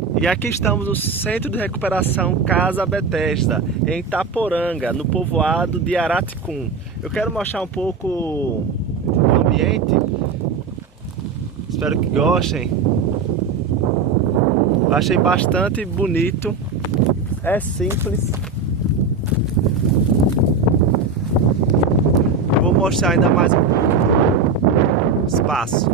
E aqui estamos no Centro de Recuperação Casa Betesda, em Itaporanga, no povoado de Araticum. Eu quero mostrar um pouco o ambiente, espero que gostem. Achei bastante bonito, é simples. Eu vou mostrar ainda mais um espaço.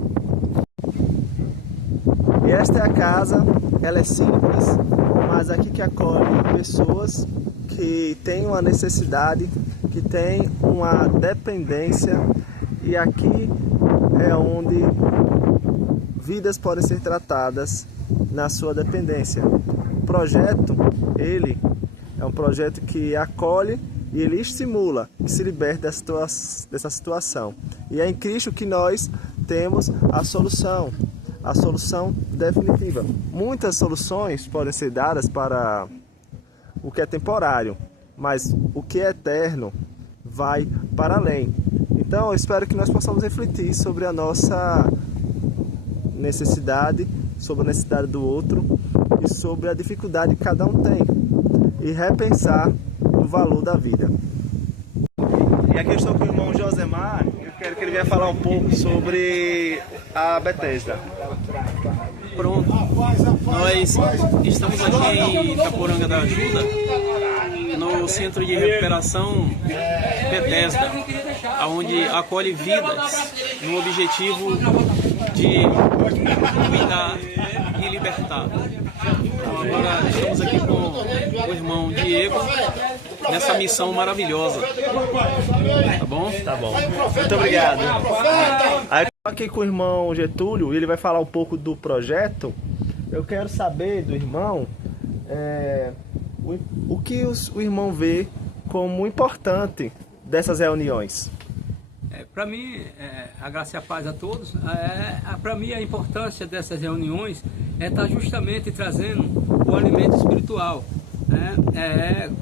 E esta é a casa, ela é simples, mas aqui que acolhe pessoas que têm uma necessidade, que têm uma dependência, e aqui é onde vidas podem ser tratadas na sua dependência. O projeto, ele é um projeto que acolhe e ele estimula que se liberte dessa situação. E é em Cristo que nós temos a solução definitiva. Muitas soluções podem ser dadas para o que é temporário, mas o que é eterno vai para além. Então eu espero que nós possamos refletir sobre a nossa necessidade, sobre a necessidade do outro e sobre a dificuldade que cada um tem e repensar o valor da vida. E aqui eu estou com o irmão Josemar. Eu quero que ele venha falar um pouco sobre a Betesda. Pronto, nós estamos aqui em Itaporanga da Ajuda, no Centro de Recuperação Betesda, onde acolhe vidas no objetivo de cuidar e libertar. Então, agora estamos aqui com o irmão Diego nessa missão maravilhosa. Tá bom? Tá bom. Muito obrigado. Aí, aqui com o irmão Getúlio, ele vai falar um pouco do projeto. Eu quero saber do irmão o que o irmão vê como importante dessas reuniões. Para mim, a graça e a paz a todos, para mim a importância dessas reuniões é estar justamente trazendo o alimento espiritual.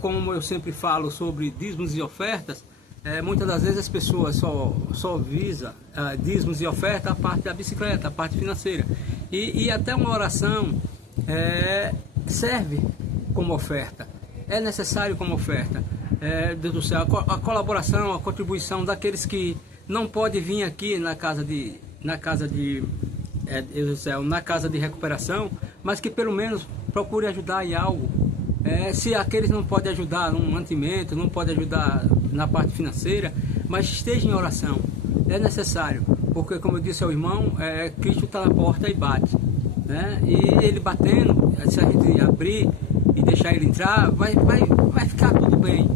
Como eu sempre falo sobre dízimos e ofertas, muitas das vezes as pessoas só visam dízimos e ofertas a parte da bicicleta, a parte financeira. E até uma oração serve como oferta, é necessário como oferta. Deus do céu, a colaboração, a contribuição daqueles que não podem vir aqui na casa de recuperação, mas que pelo menos procurem ajudar em algo. Se aqueles não podem ajudar no mantimento, não podem ajudar na parte financeira, mas esteja em oração, é necessário, porque como eu disse ao irmão, Cristo está na porta e bate, né? E ele batendo, se a gente abrir e deixar ele entrar, vai ficar tudo bem,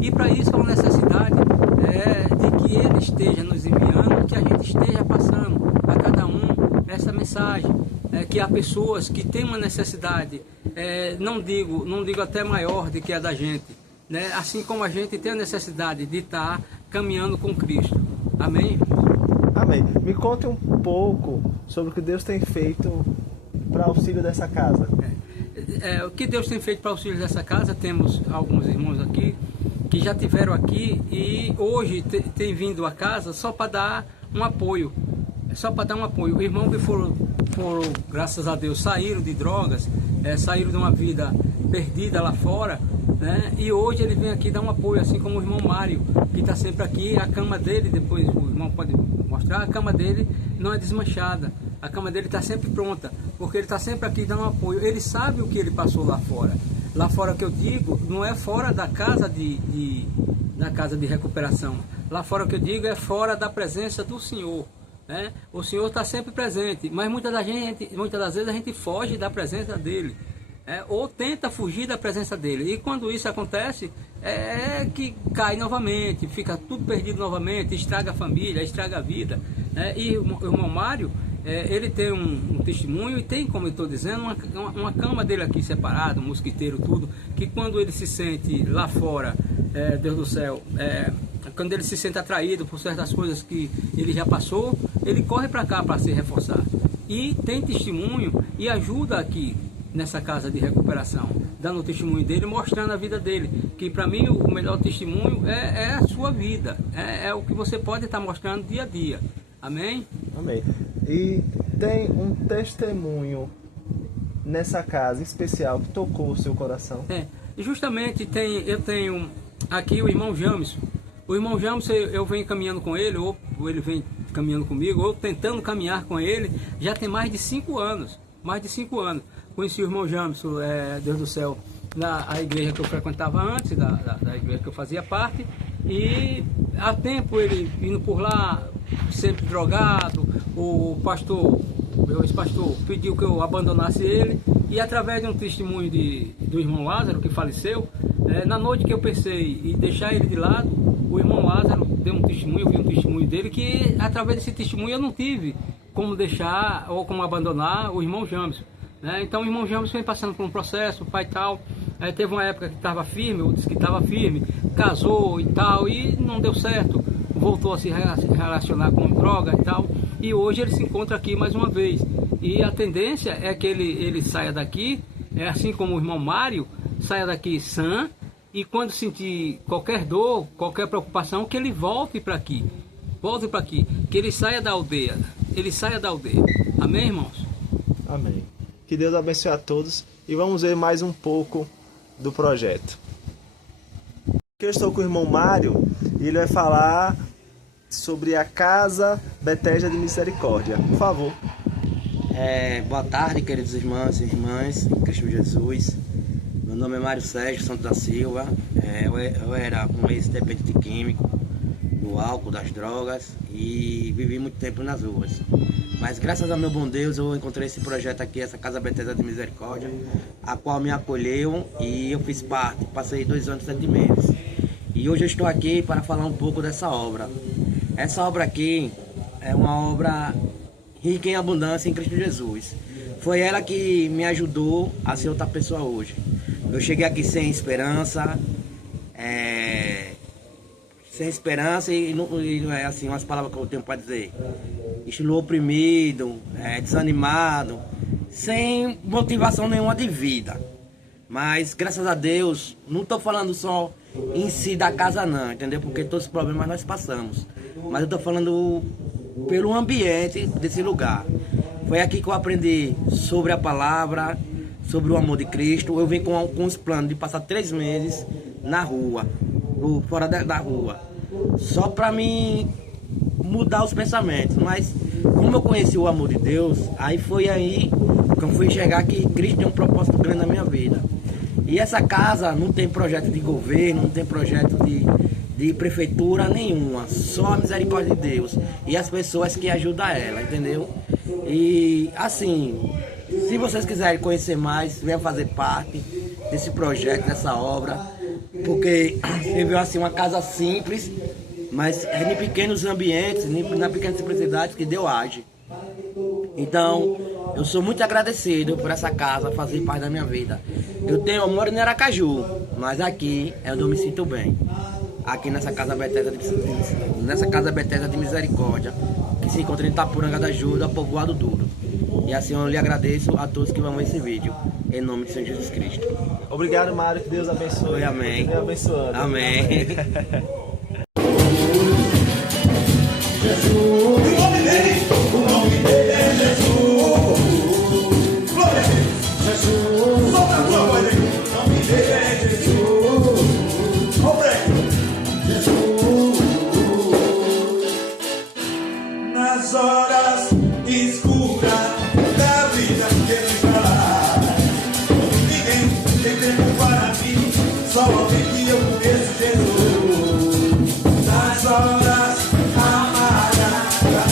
e para isso há uma necessidade de que ele esteja nos enviando, que a gente esteja passando a cada um essa mensagem, que há pessoas que têm uma necessidade, não digo até maior do que a da gente, né? Assim como a gente tem a necessidade de estar caminhando com Cristo. Amém? Amém. Me conte um pouco sobre o que Deus tem feito para auxílio dessa casa. O que Deus tem feito para auxílio dessa casa, temos alguns irmãos aqui que já tiveram aqui e hoje tem vindo a casa só para dar um apoio. O irmão que foram, graças a Deus, saíram de drogas, saíram de uma vida perdida lá fora, né? E hoje ele vem aqui dar um apoio, assim como o irmão Mário, que está sempre aqui. A cama dele, depois o irmão pode mostrar, a cama dele não é desmanchada, a cama dele está sempre pronta, porque ele está sempre aqui dando um apoio. Ele sabe o que ele passou lá fora. Lá fora, que eu digo, não é fora da casa da casa de recuperação. Lá fora, que eu digo, é fora da presença do Senhor. O Senhor está sempre presente, mas muitas das vezes a gente foge da presença dele, ou tenta fugir da presença dele, e quando isso acontece, que cai novamente, fica tudo perdido novamente, estraga a família, estraga a vida, E o irmão Mário, ele tem um testemunho e tem, como eu estou dizendo, uma cama dele aqui separada, um mosquiteiro, tudo, que quando ele se sente lá fora, Deus do céu, quando ele se sente atraído por certas coisas que ele já passou, ele corre para cá para se reforçar. E tem testemunho e ajuda aqui nessa casa de recuperação, dando o testemunho dele, mostrando a vida dele, que para mim o melhor testemunho é a sua vida, é o que você pode estar mostrando dia a dia. Amém? Amém. E tem um testemunho nessa casa em especial que tocou o seu coração? Justamente eu tenho aqui o irmão Jamison. O irmão Jamison, eu venho caminhando com ele, ou ele vem caminhando comigo, ou tentando caminhar com ele, já tem mais de 5 anos. Mais de 5 anos. Conheci o irmão Jamison, Deus do céu, na igreja que eu frequentava antes, da igreja que eu fazia parte. E há tempo ele indo por lá, sempre drogado, o meu ex-pastor pediu que eu abandonasse ele, e através de um testemunho do irmão Lázaro, que faleceu, na noite que eu pensei em deixar ele de lado, o irmão Lázaro deu um testemunho, eu vi um testemunho dele, que através desse testemunho eu não tive como deixar ou como abandonar o irmão Jamison. Então o irmão Jamison vem passando por um processo, pai e tal. Aí teve uma época que estava firme, eu disse que estava firme, casou e tal, e não deu certo, voltou a se relacionar com droga e tal, e hoje ele se encontra aqui mais uma vez. E a tendência é que ele saia daqui, assim como o irmão Mário, saia daqui sã, e quando sentir qualquer dor, qualquer preocupação, que ele volte para aqui, que ele saia da aldeia, Amém, irmãos? Amém. Que Deus abençoe a todos, e vamos ver mais um pouco do projeto. Aqui eu estou com o irmão Mário, e ele vai falar sobre a Casa Betesda de Misericórdia. Por favor. Boa tarde, queridos irmãos e irmãs em Cristo Jesus. Meu nome é Mário Sérgio Santos da Silva. Eu era um ex-dependente químico do álcool, das drogas, e vivi muito tempo nas ruas. Mas graças ao meu bom Deus eu encontrei esse projeto aqui, essa Casa Betesda de Misericórdia, a qual me acolheu e eu fiz parte. Passei 2 anos e 7 meses. E hoje eu estou aqui para falar um pouco dessa obra. Essa obra aqui é uma obra rica em abundância em Cristo Jesus. Foi ela que me ajudou a ser outra pessoa hoje. Eu cheguei aqui sem esperança, e não é assim umas palavras que eu tenho para dizer. Estilo oprimido, desanimado, sem motivação nenhuma de vida. Mas graças a Deus, não estou falando só em si da casa não, entendeu? Porque todos os problemas nós passamos. Mas eu estou falando pelo ambiente desse lugar. Foi aqui que eu aprendi sobre a palavra, sobre o amor de Cristo. Eu vim com os planos de passar 3 meses na rua, fora da rua, só para mim mudar os pensamentos. Mas como eu conheci o amor de Deus, aí foi aí que eu fui enxergar que Cristo tem um propósito grande na minha vida. E essa casa não tem projeto de governo, não tem projeto de prefeitura nenhuma, só a misericórdia de Deus e as pessoas que ajudam ela, entendeu? E assim, se vocês quiserem conhecer mais, venham fazer parte desse projeto, dessa obra, porque você viu assim uma casa simples, mas em pequenos ambientes, na pequena simplicidade que Deus age. Então, eu sou muito agradecido por essa casa fazer parte da minha vida. Eu moro em Aracaju, mas aqui é onde eu me sinto bem. Aqui nessa Casa Betesda de Misericórdia, que se encontra em Itapuranga da Ajuda, Povoado Duro. E assim eu lhe agradeço a todos que vão ver esse vídeo, em nome de Senhor Jesus Cristo. Obrigado, Mário, que Deus abençoe. Amém. Deus abençoando. Amém. O nome dele é Jesus. Glória a Deus. Jesus. Solta a tua voz aí. O nome dele é Jesus. Jesus. Nas horas escuras da vida que ele faz, ninguém tem tempo para mim, só alguém que eu conheço, Jesus. Nas horas amargas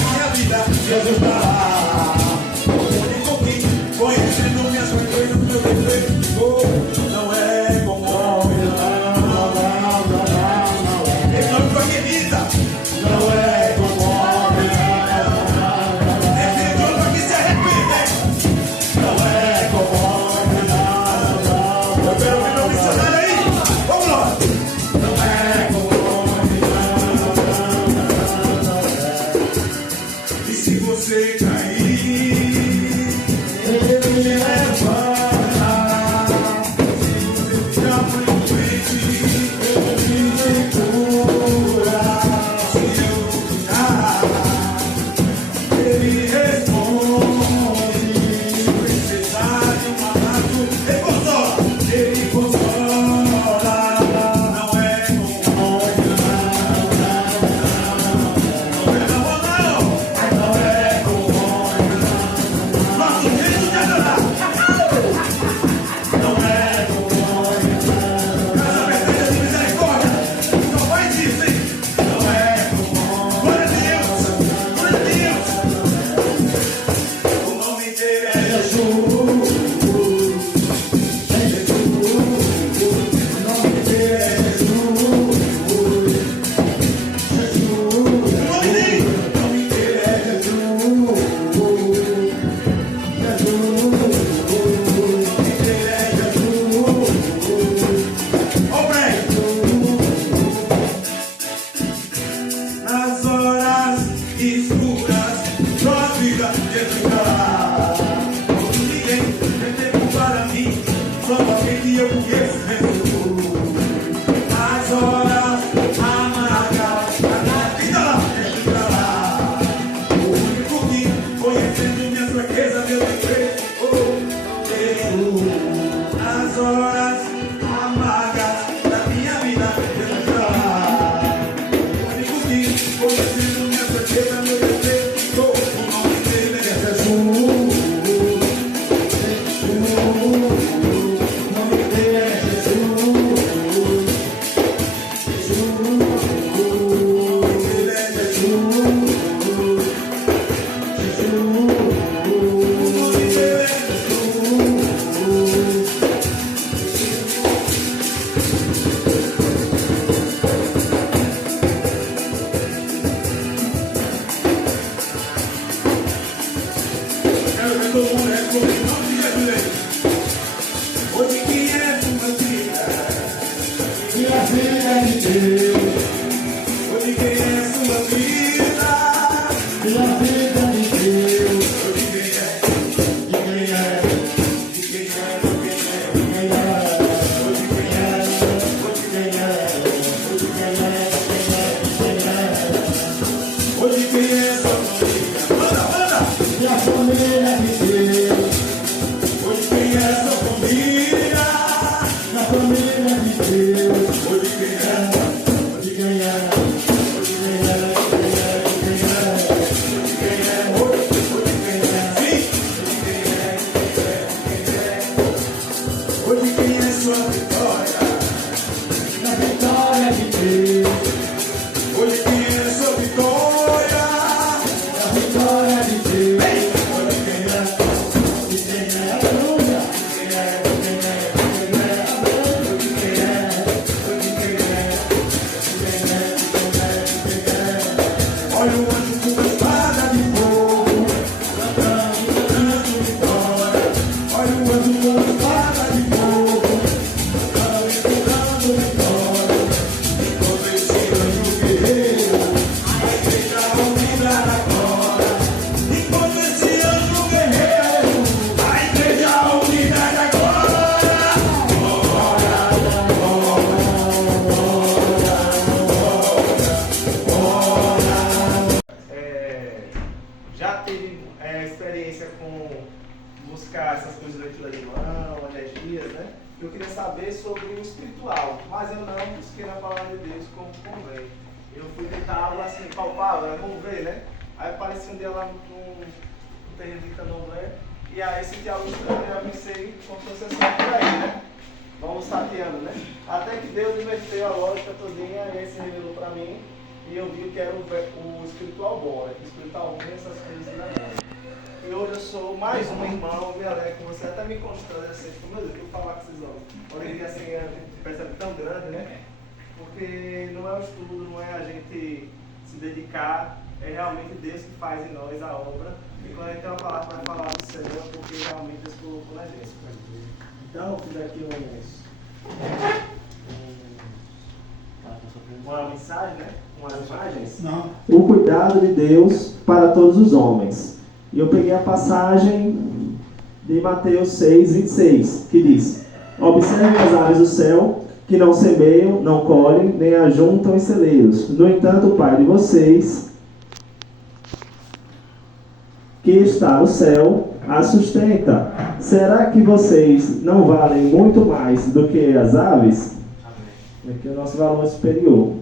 Olha o anjo com espada de fogo, aventurando vitória. Enquanto esse anjo guerreiro, a igreja unida agora. Enquanto esse anjo guerreiro, a igreja unida agora. Já teve experiência com buscar essas coisas da fila de mão, energias, né? Eu queria saber sobre o espiritual, mas eu não busquei na palavra de Deus como convém. Eu fui tentar algo assim, palpável, vamos ver, né? Aí apareci um dia lá no terreno de Candomblé, e aí senti algo estranho, eu pensei como se fosse assim por aí, né? Vamos tateando, né? Até que Deus inverteu a lógica todinha, e aí se revelou para mim, e eu vi que era o espiritual bom, né? O espiritual ruim, essas coisas da mão. E hoje eu sou mais um irmão, me alegro com você, até me constrói assim, tipo, meu Deus, eu vou falar com esses homens. Poderia assim, a gente percebe tão grande, né? Porque não é o estudo, não é a gente se dedicar, é realmente Deus que faz em nós a obra. E quando a gente tem uma palavra para falar do Senhor, é porque realmente Deus colocou na gente. Então, eu fiz aqui uma mensagem, né? Umas imagens. Não. O cuidado de Deus para todos os homens. E eu peguei a passagem de Mateus 6, 26, que diz: observe as aves do céu, que não semeiam, não colhem, nem ajuntam em celeiros. No entanto, o Pai de vocês, que está no céu, a sustenta. Será que vocês não valem muito mais do que as aves? Aqui o nosso valor é superior.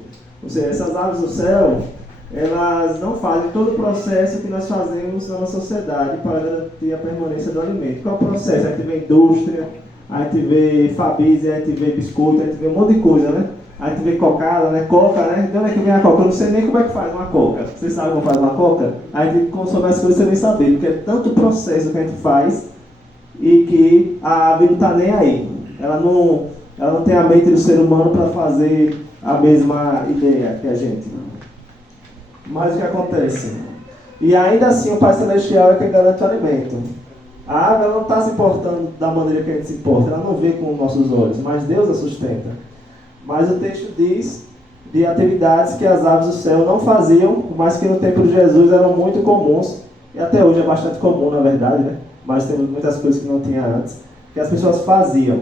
Ou seja, essas aves do céu, elas não fazem todo o processo que nós fazemos na nossa sociedade para garantir a permanência do alimento. Qual é o processo? A gente vê indústria, a gente vê Fabise, a gente vê biscoito, a gente vê um monte de coisa, né? A gente vê cocada, né? Coca, né? De onde é que vem a coca? Eu não sei nem como é que faz uma coca. Vocês sabem como faz uma coca? A gente consome as coisas sem nem saber, porque é tanto processo que a gente faz e que a ave não está nem aí. Ela não tem a mente do ser humano para fazer a mesma ideia que a gente. Mas o que acontece? E ainda assim o Pai Celestial é quem garante o alimento. A ave não está se importando da maneira que a gente se importa, ela não vê com os nossos olhos, mas Deus a sustenta. Mas o texto diz de atividades que as aves do céu não faziam, mas que no tempo de Jesus eram muito comuns, e até hoje é bastante comum, na verdade, né? Mas temos muitas coisas que não tinha antes, que as pessoas faziam.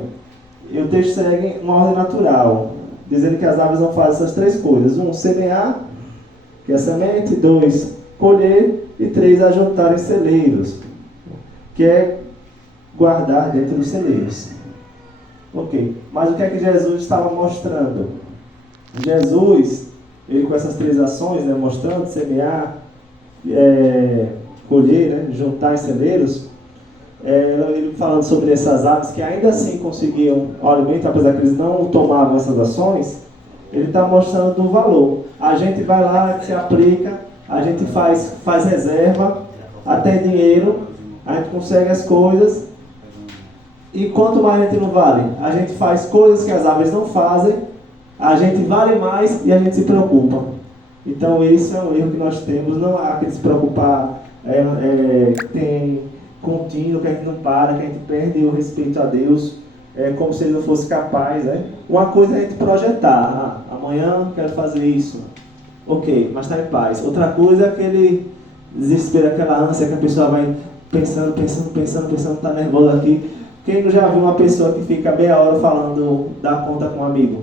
E o texto segue uma ordem natural, dizendo que as aves não fazem essas três coisas: 1, semear, que é a semente; 2, colher; e 3, ajuntar em celeiros, que é guardar dentro dos celeiros. Ok, mas o que é que Jesus estava mostrando? Jesus, ele com essas três ações, né, mostrando, semear, colher, né, juntar em celeiros, ele falando sobre essas aves que ainda assim conseguiam o alimento, apesar que eles não tomavam essas ações, ele está mostrando o valor. A gente vai lá, se aplica, a gente faz reserva, até dinheiro, a gente consegue as coisas, e quanto mais a gente não vale? A gente faz coisas que as aves não fazem, a gente vale mais e a gente se preocupa. Então esse é um erro que nós temos, não há que se preocupar, tem contínuo, que a gente não para, que a gente perde o respeito a Deus, como se ele não fosse capaz, né? Uma coisa é a gente projetar: amanhã quero fazer isso, ok, mas está em paz. Outra coisa é aquele desespero, aquela ânsia que a pessoa vai pensando, está nervosa aqui. Quem já viu uma pessoa que fica meia hora falando da conta com um amigo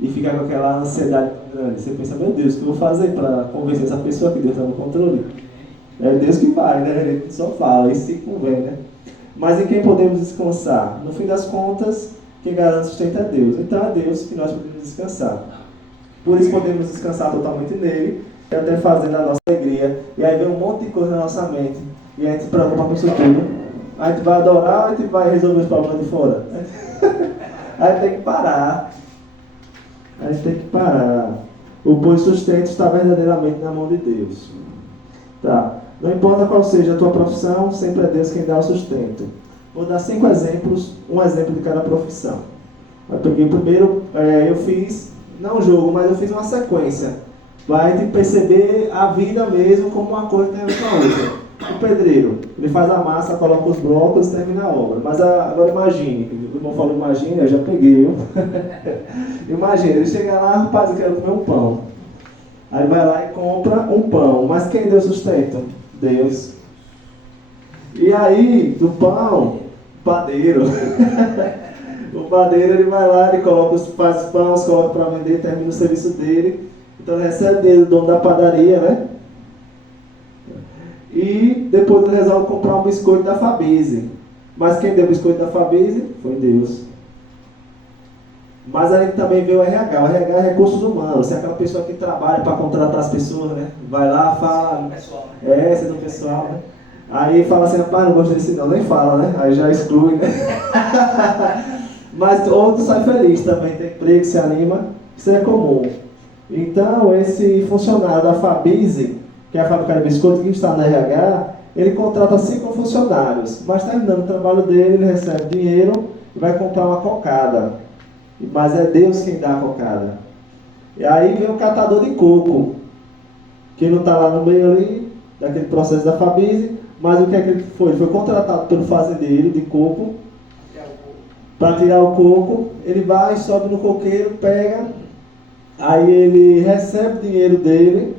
e fica com aquela ansiedade grande? Você pensa: meu Deus, o que eu vou fazer para convencer essa pessoa que Deus está no controle? É Deus que vai, né? Ele só fala, e se convém, né? Mas em quem podemos descansar? No fim das contas, quem garante sustento é Deus. Então é Deus que nós podemos descansar. Por isso podemos descansar totalmente nele, e até fazendo a nossa alegria. E aí vem um monte de coisa na nossa mente, e a gente se preocupa com isso tudo. A gente vai adorar, a gente vai resolver os problemas de fora. A gente tem que parar. O bom sustento está verdadeiramente na mão de Deus. Tá. Não importa qual seja a tua profissão, sempre é Deus quem dá o sustento. Vou dar 5 exemplos, um exemplo de cada profissão. Eu peguei primeiro, eu fiz, não um jogo, mas eu fiz uma sequência. Vai te perceber a vida mesmo como uma coisa tem a ver com a outra. O pedreiro, ele faz a massa, coloca os blocos e termina a obra. Mas agora imagine, o irmão falou imagine, eu já peguei, viu? Imagine, ele chega lá, rapaz, eu quero comer um pão. Aí vai lá e compra um pão. Mas quem deu sustento? Deus. E aí, do pão, o padeiro. O padeiro, ele vai lá, ele faz os pães, coloca para vender, termina o serviço dele. Então ele recebe dele, o dono da padaria, né? E depois ele resolve comprar um biscoito da Fabise. Mas quem deu o biscoito da Fabise? Foi Deus. Mas aí também veio o RH. O RH é recursos humanos. Você é aquela pessoa que trabalha para contratar as pessoas, né? Vai lá, fala... Você é do pessoal, né? Aí fala assim, rapaz, não gostei desse não. Nem fala, né? Aí já exclui, né? Mas outro sai feliz também. Tem emprego, se anima. Isso é comum. Então, esse funcionário da Fabise, que é a fábrica de biscoito que está na RH, ele contrata 5 funcionários. Mas terminando o trabalho dele, ele recebe dinheiro e vai comprar uma cocada. Mas é Deus quem dá a cocada. E aí vem o catador de coco, que não está lá no meio ali, daquele processo da Fabise, mas o que é que ele foi? Ele foi contratado pelo fazendeiro de coco, para tirar o coco. Ele vai, sobe no coqueiro, pega, aí ele recebe o dinheiro dele,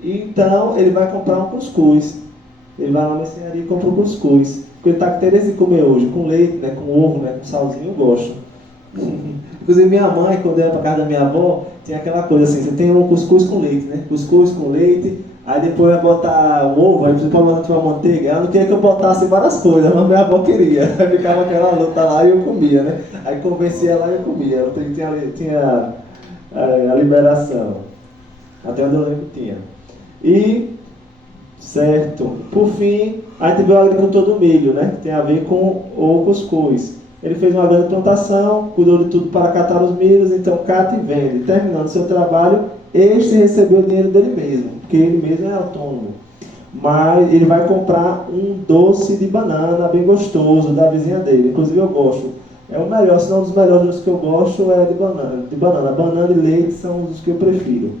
e então ele vai comprar um cuscuz. Ele vai lá na mercearia e compra um cuscuz. Porque ele está com interesse em comer hoje, com leite, né, com ovo, né, com salzinho, eu gosto. Inclusive minha mãe, quando eu ia para casa da minha avó, tinha aquela coisa assim, você tem um cuscuz com leite, né? Cuscuz com leite, aí depois vai botar o ovo, aí você pode botar uma manteiga. Ela não queria que eu botasse várias coisas, mas minha avó queria. Aí ficava aquela luta lá e eu comia, né? Aí convencia lá e eu comia. Ela tinha a liberação. Até onde eu lembro que tinha. E, certo, por fim, aí teve o agricultor do milho, né? Que tem a ver com o cuscuz. Ele fez uma grande plantação, cuidou de tudo para catar os milhos, então cata e vende. Terminando seu trabalho, este recebeu o dinheiro dele mesmo, porque ele mesmo é autônomo. Mas ele vai comprar um doce de banana bem gostoso da vizinha dele. Inclusive eu gosto. É o melhor, se não um dos melhores doces que eu gosto é de banana. Banana e leite são os que eu prefiro.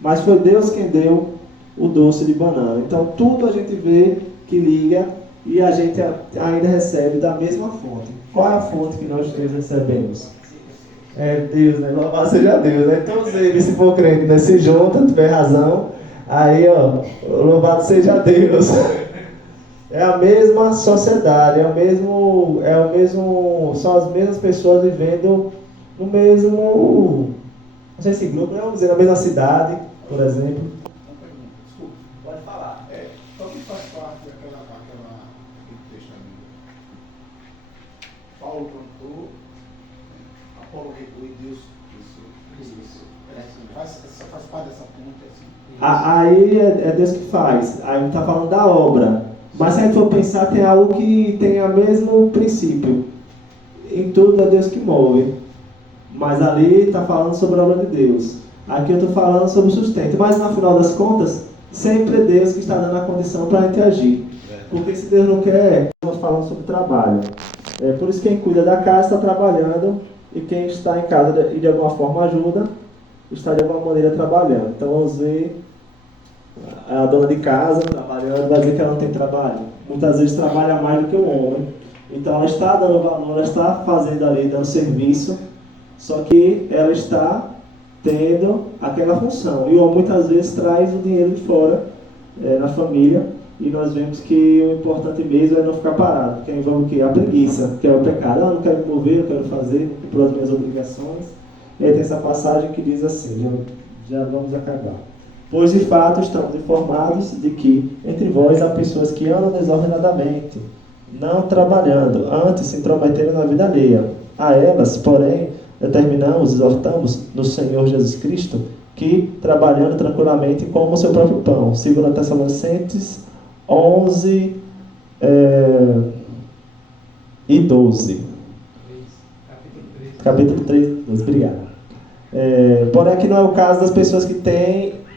Mas foi Deus quem deu o doce de banana. Então tudo a gente vê que liga e a gente ainda recebe da mesma fonte. Qual é a fonte que nós três recebemos? É Deus, né? Louvado seja Deus, né? Todos eles, se for crente, né? Se juntam, tiver razão. Aí, ó, louvado seja Deus. É a mesma sociedade, são as mesmas pessoas vivendo no mesmo, não sei se grupo, vamos dizer, na mesma cidade, por exemplo. Desculpa, pode falar. Então que faz parte daquele texto ali? Paulo plantou, Apolo regou e Deus isso. Faz parte dessa ponta assim. Aí é Deus que faz. Aí a gente está falando da obra. Mas se a gente for pensar, tem algo que tem o mesmo princípio. Em tudo é Deus que move. Mas ali está falando sobre a obra de Deus. Aqui eu estou falando sobre o sustento. Mas no final das contas, sempre é Deus que está dando a condição para a gente agir. Porque se Deus não quer, nós falamos sobre trabalho. Por isso quem cuida da casa está trabalhando. E quem está em casa e de alguma forma ajuda, está de alguma maneira trabalhando. Então vamos ver a dona de casa trabalhando, vai dizer que ela não tem trabalho. Muitas vezes trabalha mais do que o homem. Então ela está dando valor, ela está fazendo ali, dando serviço, só que ela está tendo aquela função. E o homem muitas vezes traz o dinheiro de fora na família, e nós vemos que o importante mesmo é não ficar parado, porque envolve o quê? A preguiça, que é o pecado. Não quero me mover, não quero fazer, não cumpro as minhas obrigações. E aí tem essa passagem que diz assim, já vamos acabar. Pois de fato estamos informados de que entre vós há pessoas que andam desordenadamente, não trabalhando, antes se intrometeram na vida alheia. A elas, porém, determinamos, exortamos no Senhor Jesus Cristo, que trabalhando tranquilamente comam o seu próprio pão. 2 Tessalonicenses 11 e 12. Capítulo 3, 12. Obrigado. Porém, aqui não é o caso das pessoas que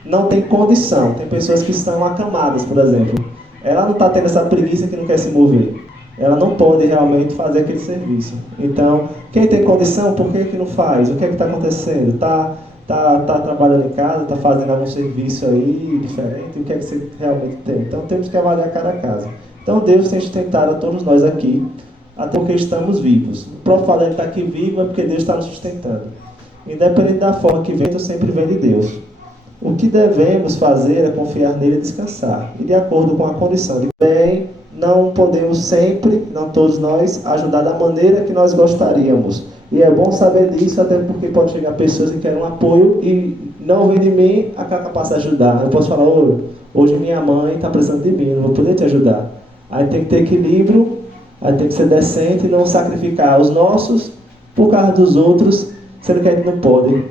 não têm condição. Tem pessoas que estão acamadas, por exemplo. Ela não está tendo essa preguiça que não quer se mover. Ela não pode realmente fazer aquele serviço. Então, quem tem condição, por que não faz? O que é que está acontecendo? Está tá trabalhando em casa, está fazendo algum serviço aí diferente, o que é que você realmente tem? Então temos que avaliar cada caso. Então Deus tem sustentado a todos nós aqui, até porque estamos vivos. O próprio falar de estar aqui vivo é porque Deus está nos sustentando. Independente da forma que vem, sempre vem de Deus. O que devemos fazer é confiar nele e descansar. E de acordo com a condição de bem, não podemos sempre, não todos nós, ajudar da maneira que nós gostaríamos. E é bom saber disso, até porque pode chegar pessoas que querem um apoio e não vem de mim a capacidade de ajudar. Eu posso falar, hoje minha mãe está precisando de mim, não vou poder te ajudar. Aí tem que ter equilíbrio, aí tem que ser decente e não sacrificar os nossos por causa dos outros, sendo que a gente não pode.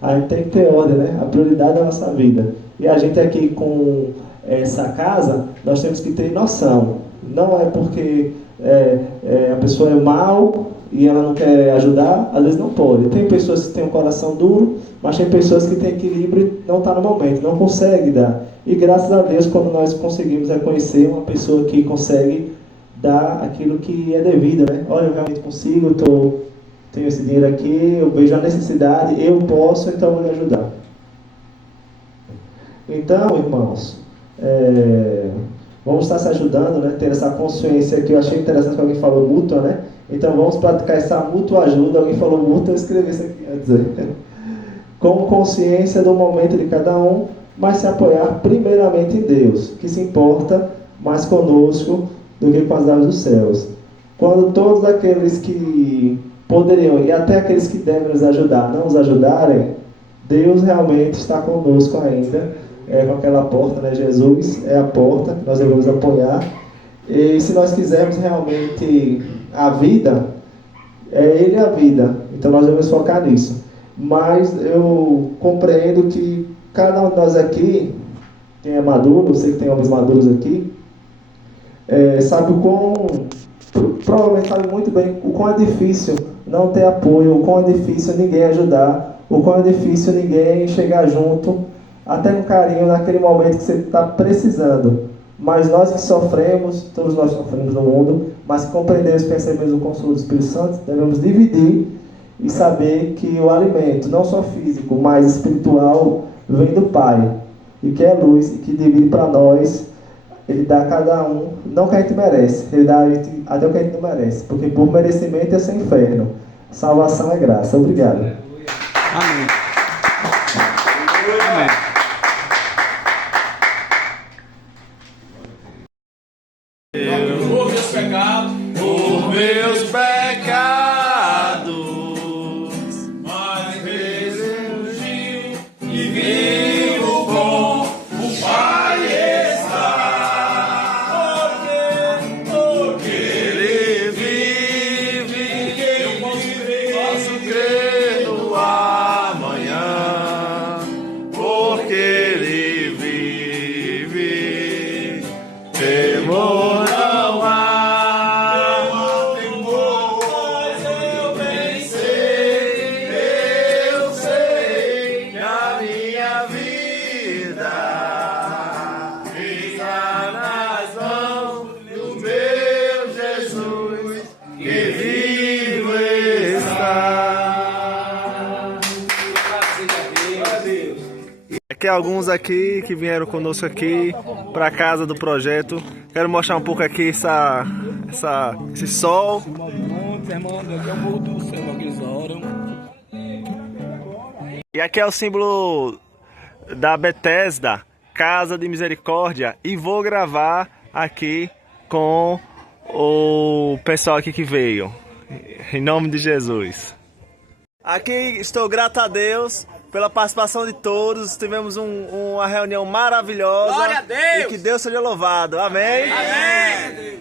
Aí tem que ter ordem, né? A prioridade é a nossa vida. E a gente aqui com essa casa, nós temos que ter noção. Não é porque a pessoa é mal e ela não quer ajudar, às vezes não pode. Tem pessoas que têm um coração duro, mas tem pessoas que têm equilíbrio e não está no momento, não consegue dar. E graças a Deus, quando nós conseguimos reconhecer uma pessoa que consegue dar aquilo que é devido, né? Olha, eu realmente consigo, tenho esse dinheiro aqui, eu vejo a necessidade, eu posso, então eu vou lhe ajudar. Então, irmãos, vamos estar se ajudando, né? Ter essa consciência que eu achei interessante que alguém falou mútua, né? Então vamos praticar essa mútua ajuda. Alguém falou mútua, eu escrevi isso aqui antes. Com consciência do momento de cada um, mas se apoiar primeiramente em Deus, que se importa mais conosco do que com as aves dos céus. Quando todos aqueles que poderiam, e até aqueles que devem nos ajudar, não nos ajudarem, Deus realmente está conosco ainda, com aquela porta, né? Jesus é a porta que nós devemos apoiar. E se nós quisermos realmente a vida, Ele a vida, então nós devemos focar nisso. Mas eu compreendo que cada um de nós aqui, quem é maduro, eu sei que tem homens maduros aqui, sabe o quão, provavelmente sabe muito bem o quão é difícil não ter apoio, o quão é difícil ninguém ajudar, o quão é difícil ninguém chegar junto, até com carinho naquele momento que você está precisando. Mas nós que sofremos, todos nós sofremos no mundo, mas que compreendemos e percebemos o consolo do Espírito Santo, devemos dividir e saber que o alimento, não só físico, mas espiritual, vem do Pai, e que é luz, e que divide para nós. Ele dá a cada um, não que a gente merece, Ele dá a gente até o que a gente não merece, porque por merecimento é sem inferno, salvação é graça. Obrigado. Amém. Amém. Por meus pecados, mais ressurgiu e vivo com o Pai está. Porque Ele vive, eu posso crer no amanhã. Porque Ele vive, temor não há. Aqui alguns aqui que vieram conosco aqui para casa do projeto. Quero mostrar um pouco aqui esse sol. E aqui é o símbolo da Betesda, Casa de Misericórdia. E vou gravar aqui com o pessoal aqui que veio. Em nome de Jesus. Aqui estou grato a Deus pela participação de todos. Tivemos uma reunião maravilhosa. Glória a Deus! E que Deus seja louvado. Amém? Amém!